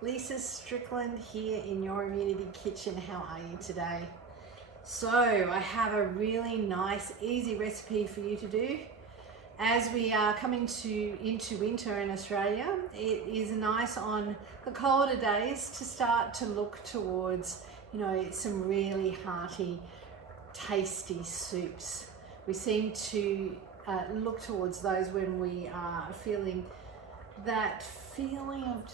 Lisa Strickland here in your Immunity Kitchen. How are you today? So I have a really nice, easy recipe for you to do. As we are coming into winter in Australia, it is nice on the colder days to start to look towards, some really hearty, tasty soups. We seem to look towards those when we are feeling that feeling of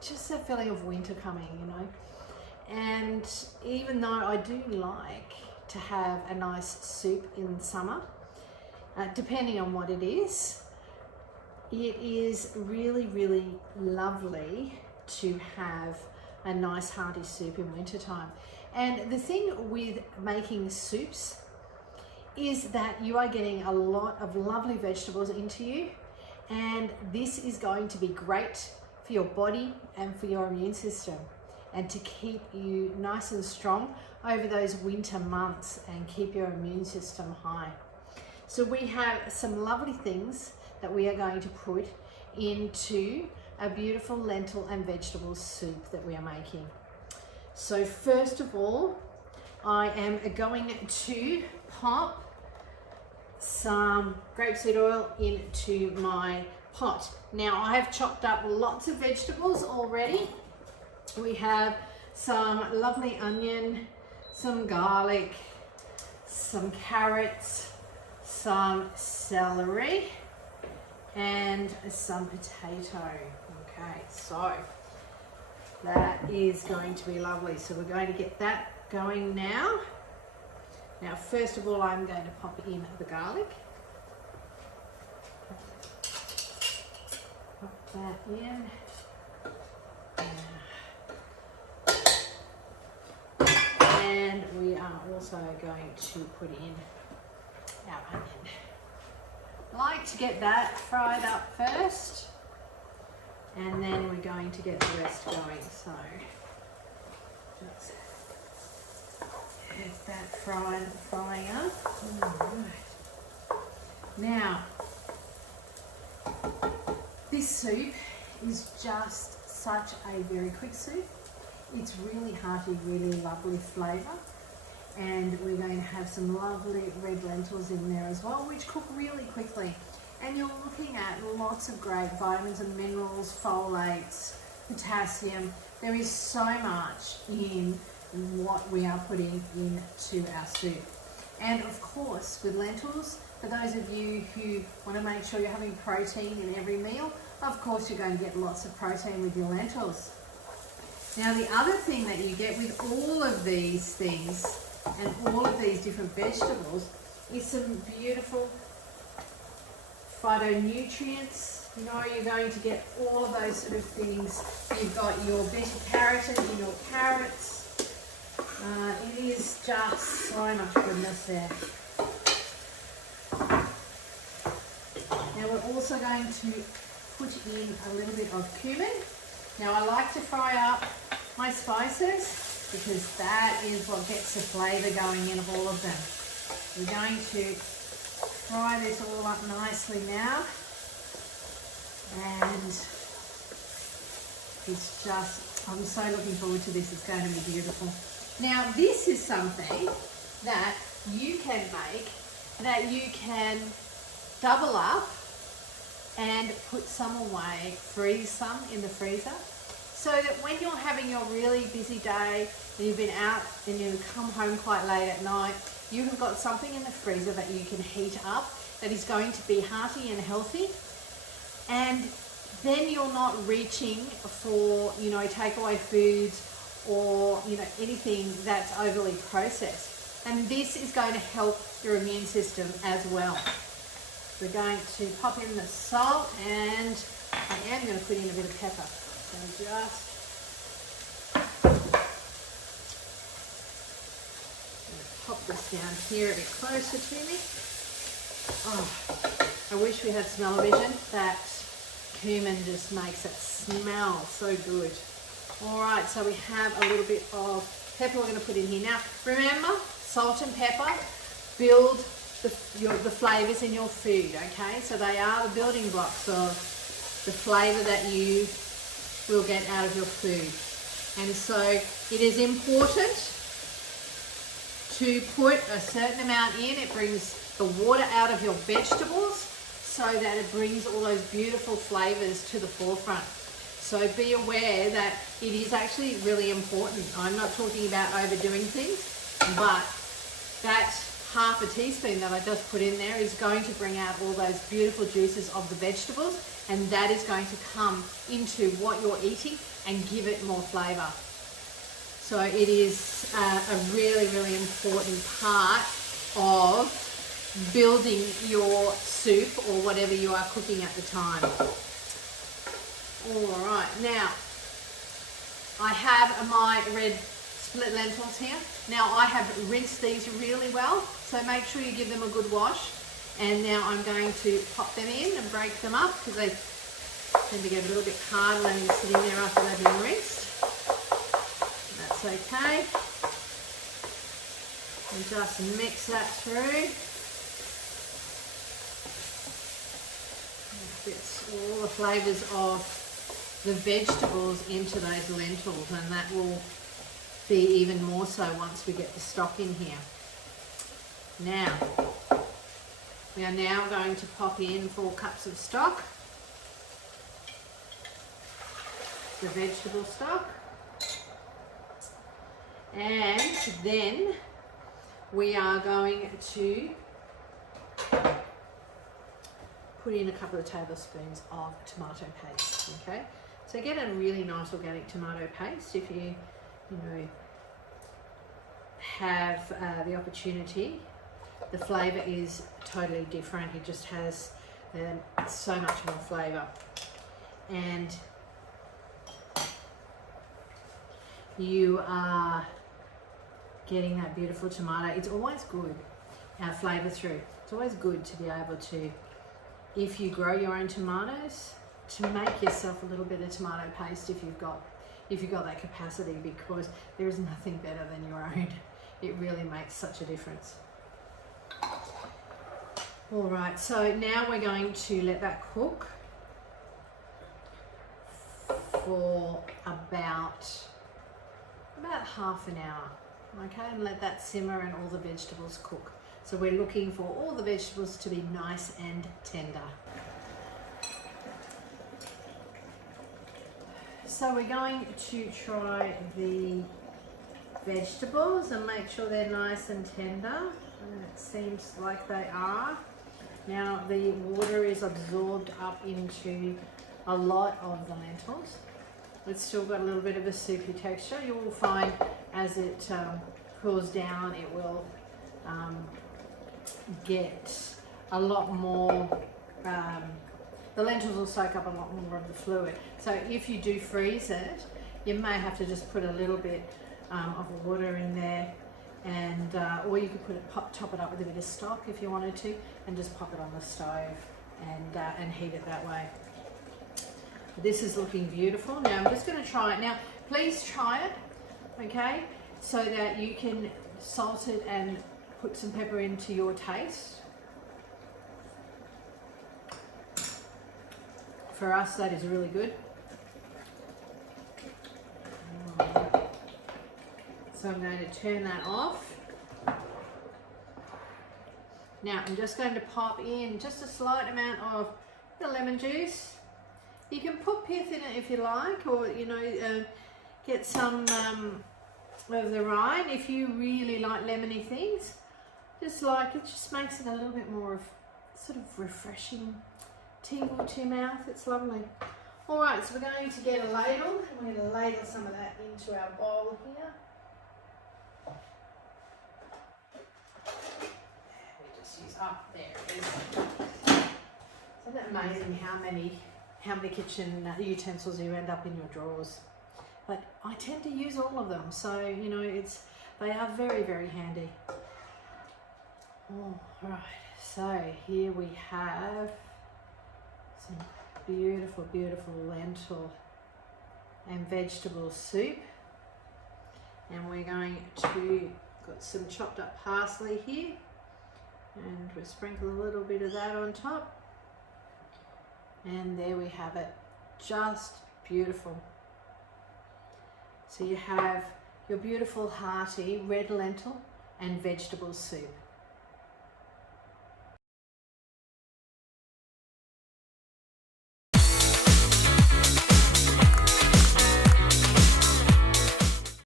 just that feeling of winter coming, And even though I do like to have a nice soup in summer, depending on what it is really, really lovely to have a nice hearty soup in wintertime. And the thing with making soups is that you are getting a lot of lovely vegetables into you, and this is going to be great for your body and for your immune system, and to keep you nice and strong over those winter months and keep your immune system high. So we have some lovely things that we are going to put into a beautiful lentil and vegetable soup that we are making. So first of all, I am going to pop some grapeseed oil into my pot. Now I have chopped up lots of vegetables already. We have some lovely onion, some garlic, some carrots, some celery, and some potato. Okay, so that is going to be lovely. So we're going to get that going now. Now, first of all, I'm going to pop in the garlic. Pop that in. And we are also going to put in our onion. I like to get that fried up first, and then we're going to get the rest going. So just get that frying up. All right. Now, this soup is just such a very quick soup. It's really hearty, really lovely flavour, and we're going to have some lovely red lentils in there as well, which cook really quickly. And you're looking at lots of great vitamins and minerals, folates, potassium. There is so much in what we are putting into our soup. And of course, with lentils, for those of you who want to make sure you're having protein in every meal, of course you're going to get lots of protein with your lentils. Now, the other thing that you get with all of these things and all of these different vegetables is some beautiful phytonutrients. You're going to get all of those sort of things. You've got your beta-carotene in your carrots. It is just so much goodness there. Now, we're also going to put in a little bit of cumin. Now, I like to fry up my spices because that is what gets the flavour going in all of them. We're going to fry this all up nicely now, and it's just, I'm so looking forward to this. It's going to be beautiful. Now, this is something that you can make, that you can double up and put some away, freeze some in the freezer, so that when you're having your really busy day and you've been out and you come home quite late at night, you have got something in the freezer that you can heat up that is going to be hearty and healthy, and then you're not reaching for, takeaway foods or, anything that's overly processed. And this is going to help your immune system as well. We're going to pop in the salt, and I am going to put in a bit of pepper. So just pop this down here a bit closer to me. Oh, I wish we had smell-o-vision. That cumin just makes it smell so good. All right, so we have a little bit of pepper we're going to put in here. Now, remember, salt and pepper build the flavours in your food, okay? So they are the building blocks of the flavour that you will get out of your food. And so it is important to put a certain amount in. It brings the water out of your vegetables so that it brings all those beautiful flavors to the forefront. So be aware that it is actually really important. I'm not talking about overdoing things, but that half a teaspoon that I just put in there is going to bring out all those beautiful juices of the vegetables, and that is going to come into what you're eating and give it more flavor. So it is a really, really important part of building your soup or whatever you are cooking at the time. All right, now I have my red split lentils here. Now I have rinsed these really well, so make sure you give them a good wash. And now I'm going to pop them in and break them up because they tend to get a little bit hard when they're sitting there after they've been rinsed. That's okay. And just mix that through. Gets all the flavours of the vegetables into those lentils, and that will be even more so once we get the stock in here. Now, we are now going to pop in 4 cups of stock, the vegetable stock, and then we are going to put in a couple of tablespoons of tomato paste, okay? So get a really nice organic tomato paste if you have the opportunity. The flavour is totally different. It just has so much more flavour. And you are getting that beautiful tomato. It's always good, flavour through. It's always good to be able to, if you grow your own tomatoes, to make yourself a little bit of tomato paste if you've got that capacity, because there is nothing better than your own. It really makes such a difference. All right, so now we're going to let that cook for about half an hour, okay, and let that simmer and all the vegetables cook. So we're looking for all the vegetables to be nice and tender. So we're going to try the vegetables and make sure they're nice and tender, and it seems like they are. Now the water is absorbed up into a lot of the lentils. It's still got a little bit of a soupy texture. You will find as it cools down, it will get a lot more, the lentils will soak up a lot more of the fluid. So if you do freeze it, you may have to just put a little bit of water in there, and or you could top it up with a bit of stock if you wanted to, and just pop it on the stove and heat it that way. This is looking beautiful. Now I'm just going to try it. Now please try it, okay, so that you can salt it and put some pepper into your taste. For us, that is really good. So I'm going to turn that off. Now I'm just going to pop in just a slight amount of the lemon juice. You can put pith in it if you like, or get some of the rind if you really like lemony things. Just like it, just makes it a little bit more of sort of refreshing tingle to your mouth. It's lovely. All right, so we're going to get a ladle. We're going to ladle some of that into our bowl here. We just use there it is. Isn't it amazing how many kitchen utensils you end up in your drawers? But I tend to use all of them, so they are very, very handy. All right, so here we have some beautiful, beautiful lentil and vegetable soup, and we're going to got some chopped up parsley here, and we'll sprinkle a little bit of that on top, and there we have it. Just beautiful. So you have your beautiful hearty red lentil and vegetable soup.